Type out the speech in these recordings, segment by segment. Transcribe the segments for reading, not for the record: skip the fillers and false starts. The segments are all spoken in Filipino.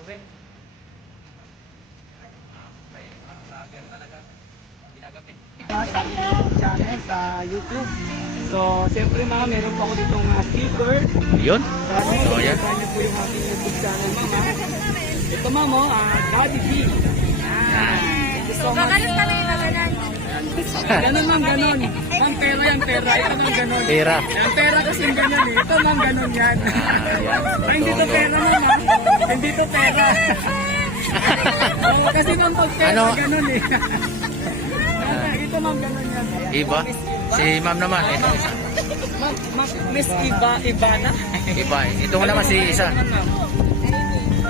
Ruben. May vlogger talaga. Ginagabi. Sa channel sa YouTube. So, siyempre mga meron po ako ditong sticker. Yun. So, yan. Kanya po yung aking YouTube channel mama. Ito mama, Daddy G. Thank you so much. Kakalas kami yung magalan. Ganon ma'am, ganon. Ma'am, pera yan, pera. Ito ma'am, ganon. Pera. Ang pera kasi yung ganyan eh. Ito ma'am, ganon yan. Ay, hindi to pera ma'am. Hindi to pera. Kasi ma'am, pag pera, Ano? ganon eh. Ito ma'am, ganon yan. Iba. Si ma'am naman. Ito isa. Ma'am, Miss Ivana. Iba. Ito naman si isa.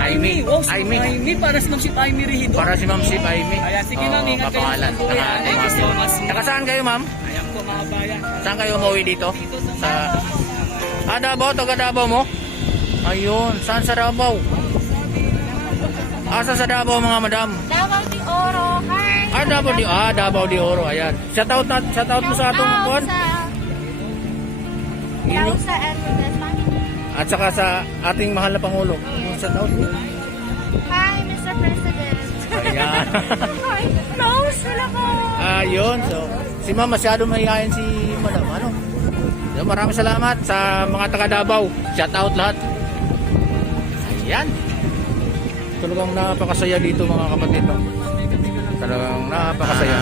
Aimee. Oh, Aimee. Aimee, para si Ma'am si Aimee Rehido. Para si Ma'am Sip Aimee. Ayan, sige ma'am, ingat kayo. Kapangalan. Thank you so much. Saka saan kayo ma'am? Ayan po mga bayan. Saan kayo umuwi dito? Sa Davao, taga Davao mo? Ayun, saan sa Davao? Asa sa Davao mga madam? Davao de Oro. Hi. Davao de Oro, ayan. Shout out mo sa atong kon. Shout sa Everest family. At saka sa ating mahal na Pangulo. Shout out mo. Hi, Mr. President. Ayan. Hi, Rose, sila ko. Ayun, so si ma'am masyado mahihayin si madam. Ano? So, maraming salamat sa mga taga Davao. Shout out lahat. Ayan. Talagang napakasaya dito mga kapatid. No? Talagang napakasaya.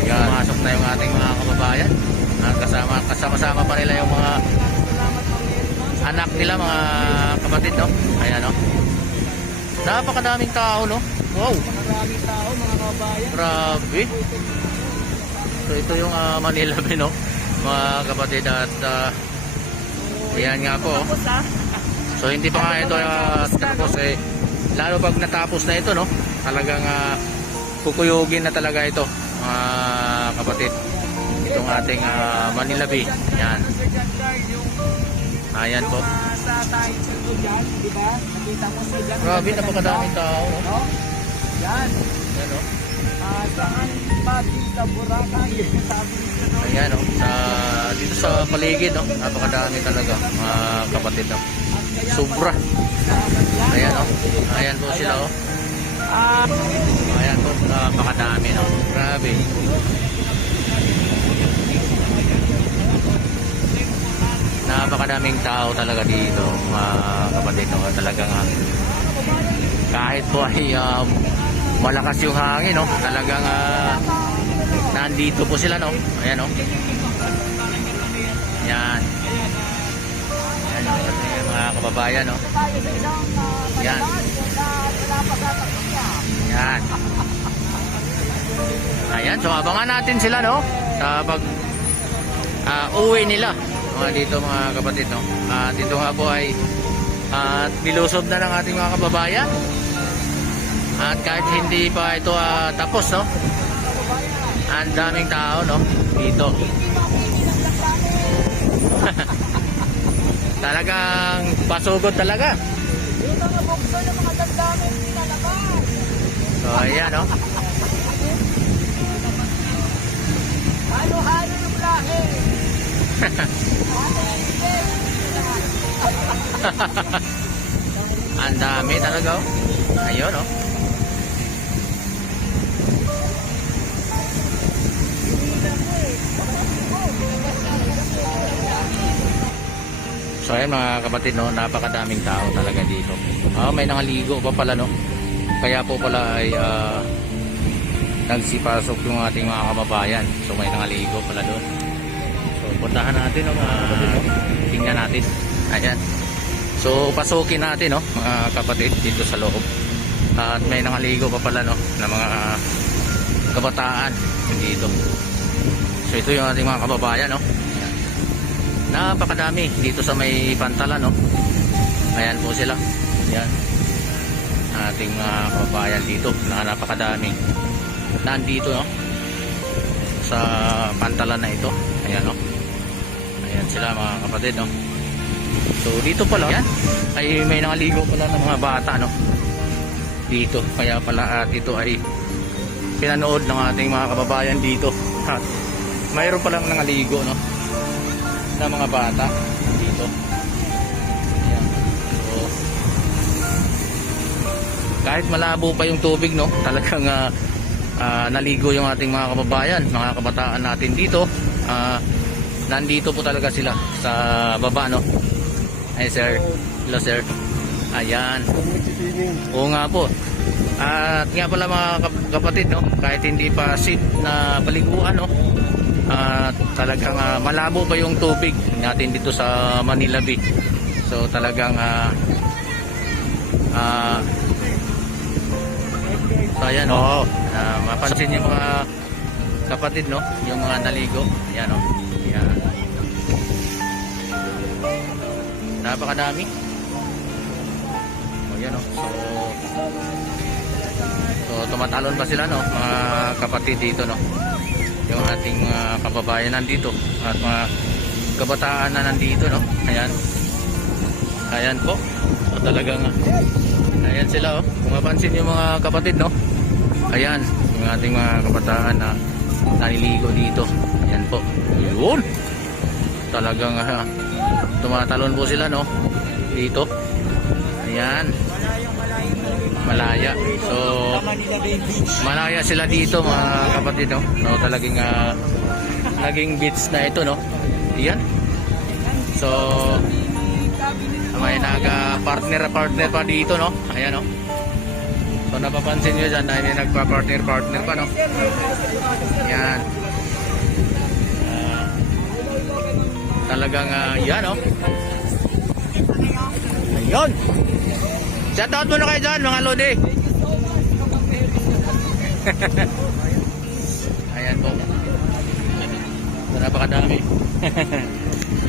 Ayan. Pumasok na yung ating mga kababayan. Kasama-sama pa nila yung mga anak nila, mga kapatid. No? Ayan, no? Napakadaming tao, no? Wow. Maraming tao, mga kabayan. Grabe. So ito yung Manila Bay, no? Mga kapatid at ayan nga po. So hindi pa nga ito tapos eh. Lalo pag natapos na ito, no? Talagang kukuyugin na talaga ito, mga kapatid. Itong ating Manila Bay. Yan. Ayan po. Sa tayo sa dyan, di ba? Nakita mo sa dyan. Grabe, napakadaming tao, no? No? Yan. Ayan, no? Saan pati sa Boracay. Sabi nito, no? Ayan, no? Dito sa paligid, no? Napakadami talaga, mga kapatid, no? Sobra. Ayan, no? Ayan po sila, oh. Ayan po, napakadami, no? Grabe. Napakadaming tao talaga dito, mga kapatid, no? Talagang kahit po ay malakas yung hangin, no? Talagang nandito po sila, no? Ayan, no? Yan. Yan, no? Mga kababayan, no? Yan. Yan. Ayan, so abangan natin sila, no? Sa pag uwi nila. Dito mga kapatid, no? Dito nga po ay nilusob na ng ating mga kababayan. At kahit hindi pa ito tapos, no? Ang daming tao, no? Dito. Talagang pasugod talaga. Dito na bukso ng mga damdamin pinalabas. So, ayan, no? Halo-halo ng lahi. Ang dami talaga, oh. Ayun, oh. So ayan mga kapatid, no, napakadaming tao talaga dito. May nangaligo pa pala, no. Kaya po pala ay nagsipasok yung ating mga kababayan. So may nangaligo pala doon. So puntahan natin, no, mga kapatid, no. Tingnan natin. Ayan. So pasukin natin, no, mga kapatid, dito sa loob. At may nangaligo pa pala, no, na mga kabataan dito. So ito yung ating mga kababayan, no. Napakadami dito sa may Pantalan, no. Ayan po sila. Ayan. Ating mga kababayan dito na napakadami. Nandito, no, sa Pantalan na ito. Ayan, no. Ayan sila mga kapatid, no. So dito pala, ayan, ay may nakaligo pala ng mga bata, no. Dito. Kaya pala ito ay pinanood ng ating mga kababayan dito. At mayroon palang nangaligo, no, na mga bata dito. Ayan. So kahit malabo pa yung tubig, no, talagang naligo yung ating mga kababayan, mga kabataan natin dito. Nandito po talaga sila sa baba, no. Ay sir, hello sir. Ayan. Oo nga po. At nga pala mga kapatid, no, kahit hindi pa seat na paliguan, no, talagang malabo pa yung tubig natin dito sa Manila Bay. So talagang so ayan, oh, mapansin yung mga kapatid, no, yung mga naligo. Ayan, oh. Ayan. Napakadami. Oh, yan, oh. So tumatalon pa sila, no, mga kapatid dito, no, yung ating kababayan nandito at mga kabataan na nandito, no. Ayan. Ayan po. So talagang ayan sila, oh. Kung mapansin yung mga kapatid, no. Ayan, yung ating mga kabataan na naliligo dito. Ayan po. Yun. Talagang tumatalon po sila, no, dito. Ayan. Malaya. So malaya sila dito, mga kapatid, no. No, talagang naging beach na ito, no. Ayan. So may naga-partner pa dito, no. Ayan, no. So napapansin nyo dyan, may nagpa-partner pa, no. Ayan. Talagang yan, no. Ayun. Shoutout muna kayo dyan, mga lodi. Ayan po. So, napakadami.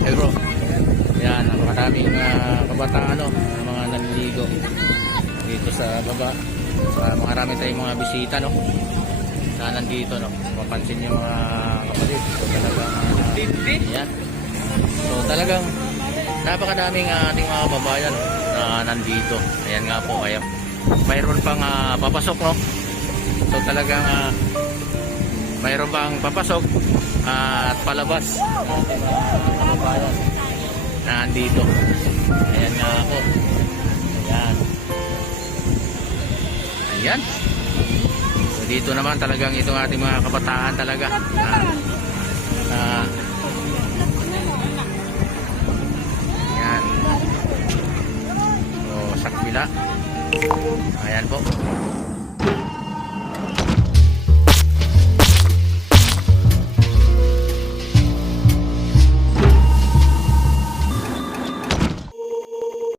Hey bro. Yan, napakadaming kabataan, no, mga naliligo dito sa baba. So, marami tayong mga bisita, no, na nandito, no. Mapansin yung mga kapatid. So talagang yan. So talagang napakadaming ating mga kababayan, no, na nandito. Ayan nga po, kaya mayroon pang papasok, no. So talagang mayroon pang papasok at palabas ating mga kababayan na nandito. Ayan nga po. Ayan. Ayan. So dito naman talagang itong ating mga kabataan talaga. Ayan. So sa kabila. Ayan po.